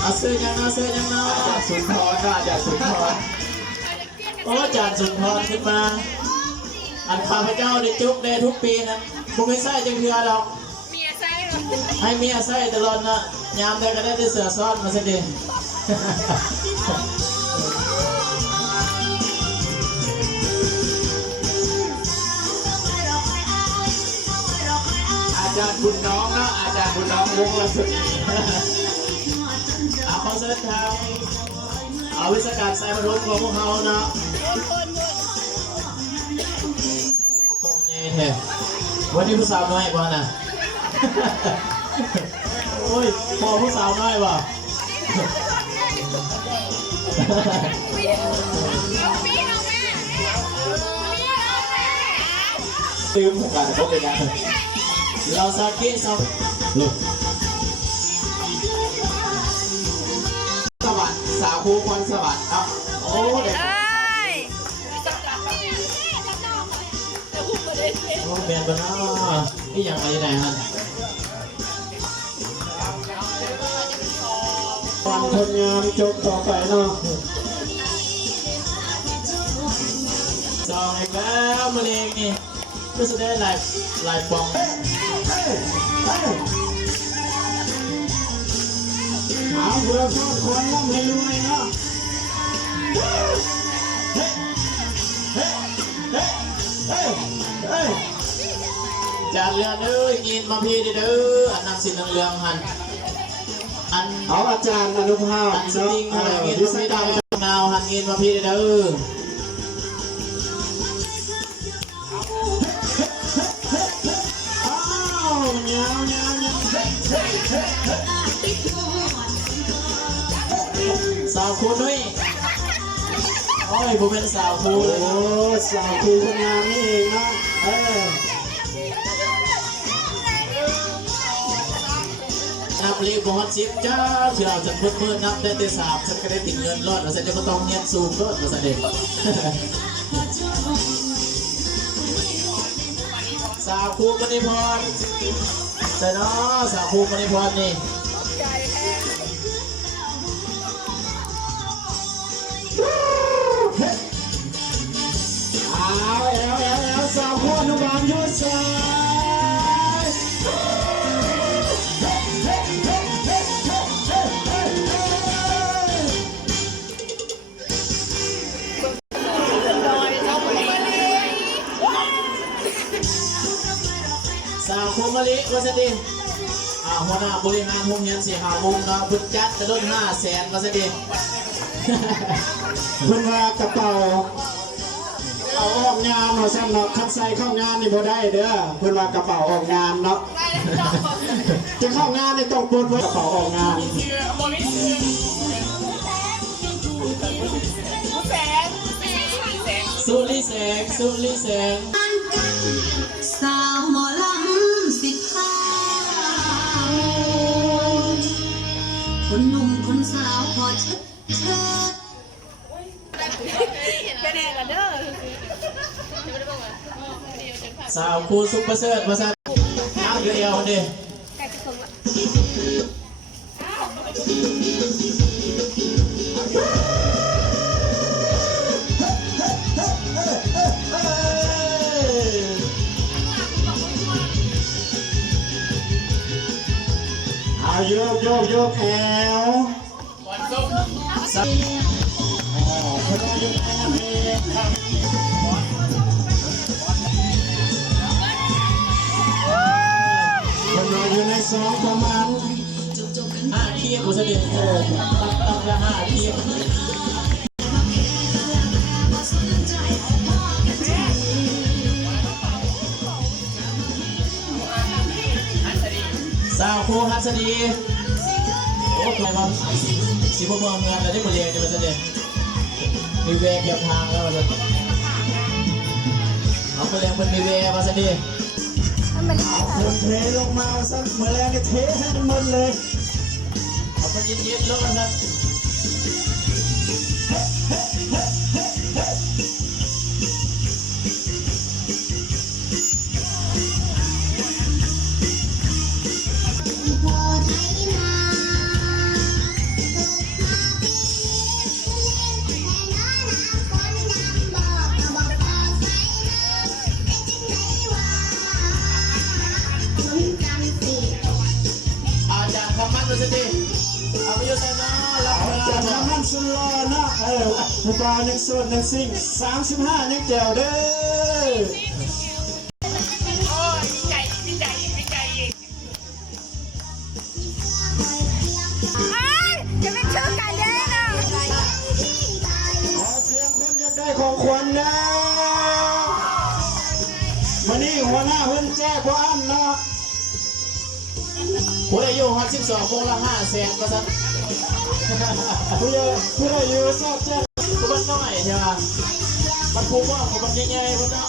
เอาซื้อยังเนาะซื้อยังเนาะจากสุนทรก็จากสุนทรโอ้จากสุนทรขึ้นมาอันข้าพเจ้าได้จุกได้ทุกปีนะบุไม่ใส่จังเทือหรอกเมียไส้หรอให้เมียใส่ตลอดนะยามใดก็ได้เสือซ้อนมาสิเดอาจารย์บุญน้องนะอาจารย์บุญน้องวงละสุดเอาเขาเส้นทางเอาวิศการใส่มารุนของพวกเขาเนาะกงเย่วันนี้ผู้สาวน้อยบ้างนะโอ้ยพอผู้สาวน้อยบ่ลืมกันเขาเป็นยังเราซากิซับสวัสดิ์สาวภูพรสวัสดิ์ครับโอ้เด็กโอ้แบนบ้านี่อย่างไรไหนฮะวันคนงามจบต่อไปเนาะจองอีกแล้วมาเลยนี่ก็จะได้ลายปองเอาเพื่อชอบคนร่ำให้รวยเนาะจานเรืองเอ้ยยินมาพี่เด้ออันนำสินเรืองหันอันเอาอาจารย์อนุภาพอันสติงอะไรยินมาพี่ดาวดาวหันยินมาพี่เด้อสาวคูนุ้ยโอ้ยผมเป็นสาวคูเลยโอ้สาวคูคนงามนี่เองนะนับเรียกบอลซิปจ้าที่เราจะเพิ่มนับได้แต่สามฉันก็ได้ติดเงินรอดเราจะไม่ต้องเงียบซูมรอดเราจะเด็ดสาวคูมณีพรแต่เนาะสาวคูมณีพรนี่เอาสาวคูอนุบาลยุทธศาสตร์สาวคูมะลิวัสดีหัวหน้าบริหารโรงเรียนสีหามุงเนาะพุทธจัดจะลด500,000วัสดีเพิ่นว่ากระเป๋าเอาออกงานเนาะซ้ำเนาะคัดใส่เข้างานนี่บ่ได้เด้อเพิ่นว่ากระเป๋าออกงานเนาะจะเข้างานนี่ต้องปลดไว้กระเป๋าออกงานสุริแสงสุริแสงสาวหมอลำสิพาคนหนุ่มคนสาวพอเชิดเป็นแน่กันเด้อสาวคูซุปเปอร์เซิร์ฟมาซะเอาเดียวดิเอาโยกแอลคนนอนอยู่ในซองประมาณ5 เทียบกูเสด็จตั้งแต่5 เทียบสาวครูฮัสดีโอ้ใครมาสิบเมืองเงินแล้วได้หมดเลยจะมาเสด็จมีเวกเกี่ยวทางแล้วมาเสด็จเอาไปเรียงเป็นมีเวมาเสด็จเอาเทลงมาสักเมื่อแรงก็เทให้มันหมดเลยเอาไปเย็นๆลงมาสัก อาจารย์คำมั่นดูสิทีเอาไปโยนใส่น้อรับเวลา จากน้ำมันสุดรอนะน้ำปลาหนึ่งส่วนหนึ่งสิ่ง35ยังแก้วเด้อ โอ้ยดีใจดีใจดีใจอีกจะไม่เชื่อกันเลยนะ ขอเสียงคนอยากได้ของขวัญนะวันนี้หัวหน้าเพิ่นแจ้งบ่อันเนาะ ผู้ใดอยู่ฮอต12โมงละ500,000ก็สัก ผู้ใหญ่อยู่ทราบแจ้ง ผู้มันน้อยใช่ไหมมันพูดว่าผู้มันใหญ่ๆมันเนาะ